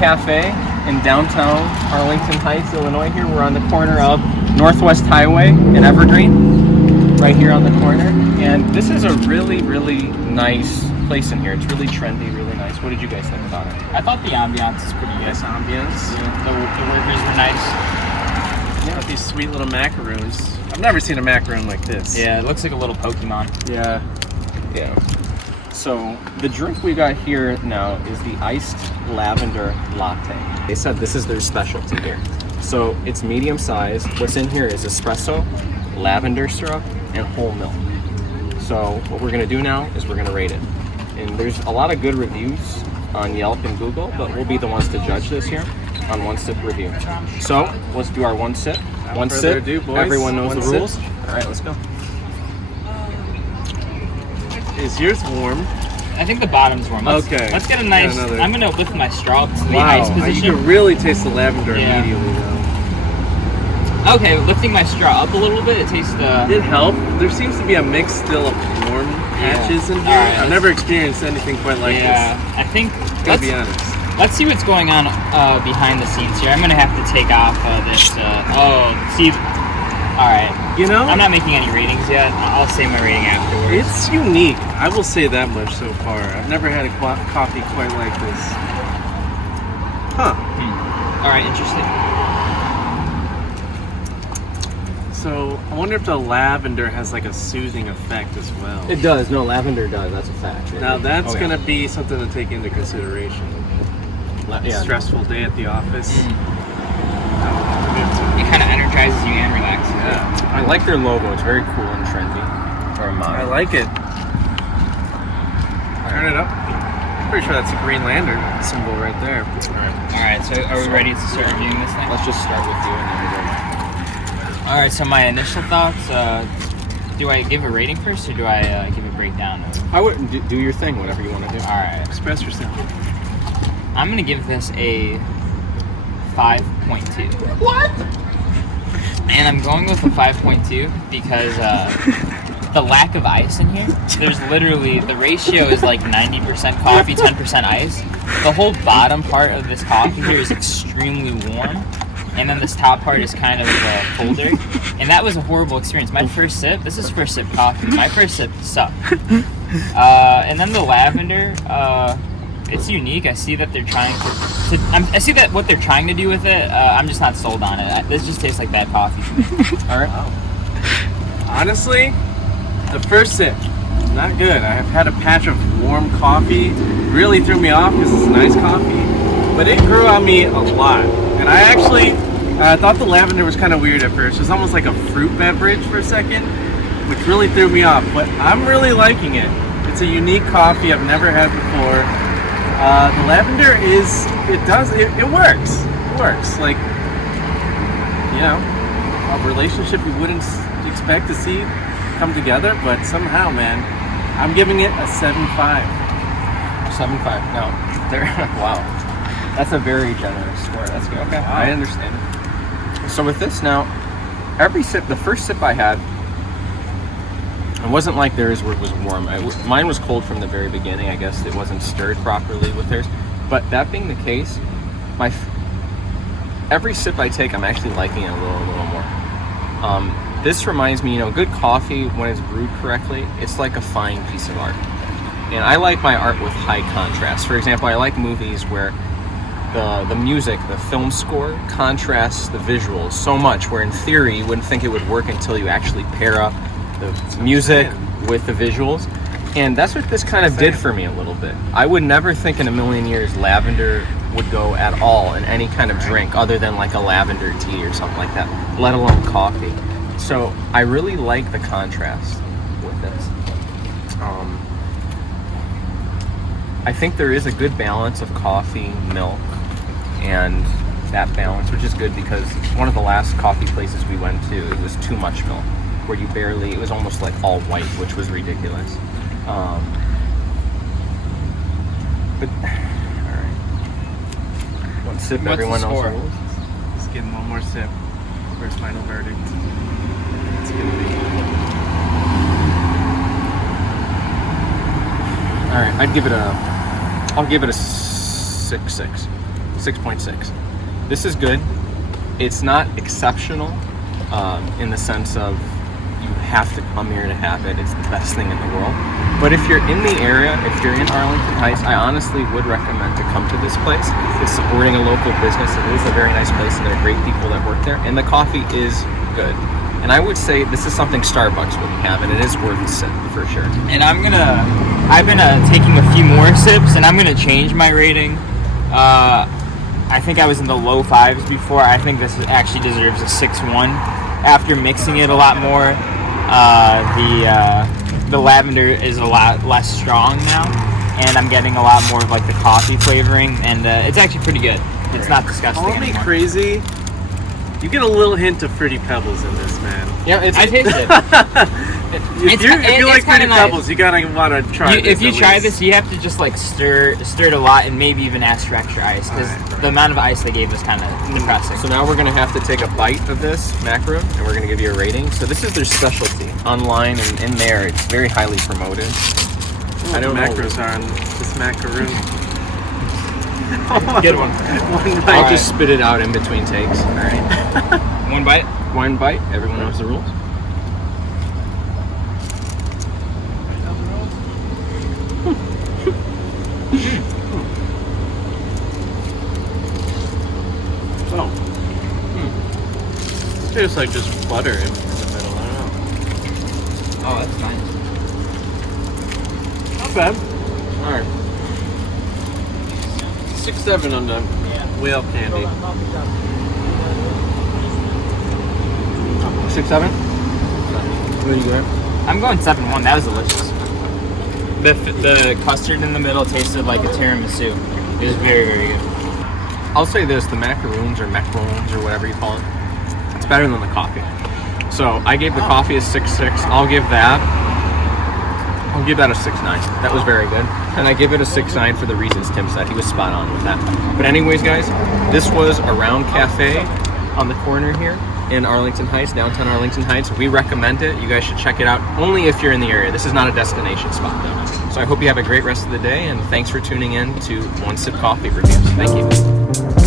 cafe in downtown Arlington Heights, Illinois. Here we're on the corner of Northwest Highway and Evergreen, right here on the corner. And this is a really, really nice place in here. It's really trendy, really nice. What did you guys think about it? I thought the ambiance is pretty good. Nice ambiance. Yeah, the workers were nice. Yeah, these sweet little macaroons. I've never seen a macaroon like this. Yeah, it looks like a little Pokemon. Yeah. Yeah. So the drink we got here now is the iced lavender latte. They said this is their specialty here. So it's medium size. What's in here is espresso, lavender syrup, and whole milk. So what we're gonna do now is we're gonna rate it. And there's a lot of good reviews on Yelp and Google, but we'll be the ones to judge this here on one sip review. So let's do our one sip. One sip. Ado, boys. Everyone knows One the sip. rules. All right, let's go. Is yours warm? I think the bottom's warm. Let's get a nice. Another. I'm gonna lift my straw up to the Wow, ice you position. can really taste the lavender Yeah. immediately though. Okay, lifting my straw up a little bit, it tastes It helped. There seems to be a mix still of warm patches in here. Alright, I've never experienced anything quite like yeah, I think. this. Gotta be honest. Let's see what's going on behind the scenes here. I'm gonna have to take off this. All right. You know, I'm not making any ratings yet. I'll say my rating afterwards. it's unique. I will say that much so far. I've never had a coffee quite like this. Huh. All right, interesting. So I wonder if the lavender has like a soothing effect as well. It does. No, lavender does. That's a fact. Now that's Oh, yeah. gonna be something to take into consideration. Yeah, Stressful day at the office. It kind of energizes you and relaxes you. Yeah, I like their logo. It's very cool and trendy. For a motto. I like it. Turn it up. Pretty sure that's a Green Lantern symbol right there. All right, so are we ready to start reviewing this thing? Let's just start with you and then we go. All right, so my initial thoughts. Do I give a rating first, or do I give a breakdown? I would do your thing, whatever you want to do. All right, Express yourself. I'm gonna give this a 5.2. What? And I'm going with a 5.2 because the lack of ice in here. There's literally, the ratio is like 90% coffee, 10% ice. The whole bottom part of this coffee here is extremely warm. And then this top part is kind of colder. And that was a horrible experience. My first sip, this is first sip coffee. My first sip sucked. And then the lavender, it's unique. I see that they're trying I see that what they're trying to do with it. I'm just not sold on it. This just tastes like bad coffee to me. All right. Wow. Honestly, the first sip, not good. I've had a patch of warm coffee. Really threw me off because it's nice coffee. But it grew on me a lot. And I actually thought the lavender was kind of weird at first. It was almost like a fruit beverage for a second, which really threw me off. But I'm really liking it. It's a unique coffee I've never had before. The lavender it works. It works. Like, you know, a relationship you wouldn't expect to see come together, but somehow, man, I'm giving it a 7.5. 7.5. No. Wow. That's a very generous score. That's good. Okay. Wow. I understand. So with this now, every sip, the first sip I had, it wasn't like theirs where it was warm. Mine was cold from the very beginning. I guess it wasn't stirred properly with theirs. But that being the case, every sip I take, I'm actually liking it a little more. This reminds me, good coffee, when it's brewed correctly, it's like a fine piece of art. And I like my art with high contrast. For example, I like movies where the music, the film score, contrasts the visuals so much where in theory you wouldn't think it would work until you actually pair up the music with the visuals. And that's what this kind of did for me a little bit. I would never think in a million years lavender would go at all in any kind of drink other than like a lavender tea or something like that, let alone coffee. So I really like the contrast with this. I think there is a good balance of coffee, milk, and that balance, which is good because one of the last coffee places we went to, it was too much milk, where it was almost like all white, which was ridiculous. But, all right. One sip, What's everyone the knows score? the rules. Just getting one more sip for his final verdict. It's gonna be. All right, I'll give it a 6.6. 6.6. This is good. It's not exceptional in the sense of you have to come here to have it. It's the best thing in the world. But if you're in the area, if you're in Arlington Heights, I honestly would recommend to come to this place. It's supporting a local business. It is a very nice place, and there are great people that work there. And the coffee is good. And I would say this is something Starbucks wouldn't have, and it is worth a sip for sure. And I've been taking a few more sips, and I'm gonna change my rating. I think I was in the low 5s before. I think this actually deserves a 6.1. After mixing it a lot more, the lavender is a lot less strong now, and I'm getting a lot more of like the coffee flavoring, and it's actually pretty good. It's not disgusting Call me anymore. crazy. You get a little hint of Fruity Pebbles in this, man. Yeah, I taste it. If you like Fruity Pebbles, you gotta want to try this. If you at try least. this, you have to just like stir it a lot, and maybe even ask for extra ice, because Alright. the amount of ice they gave was kind of depressing. So now we're going to have to take a bite of this macaroon, and we're going to give you a rating. So this is their specialty. Online and in there, it's very highly promoted. I don't know what macros are on this macaroon. Good one. One I'll bite. just spit it out in between takes. All right. One bite. One bite. Everyone knows the rules. Oh. Tastes like just butter in the middle. I don't know. Oh, that's nice. Not bad. All right. 6-7 on the whale candy. 6-7. What do you got? I'm going 7.1. That was delicious. The custard in the middle tasted like a tiramisu. It was very, very good. I'll say this: the macaroons or macarons or whatever you call it, it's better than the coffee. So I gave the coffee a 6.6. I'll give that a 6.9. That was very good. And I give it a 6.9 for the reasons Tim said. He was spot on with that. But anyways, guys, this was Around Cafe on the corner here in Arlington Heights, downtown Arlington Heights. We recommend it. You guys should check it out only if you're in the area. This is not a destination spot though. So I hope you have a great rest of the day, and thanks for tuning in to One Sip Coffee Reviews. Thank you.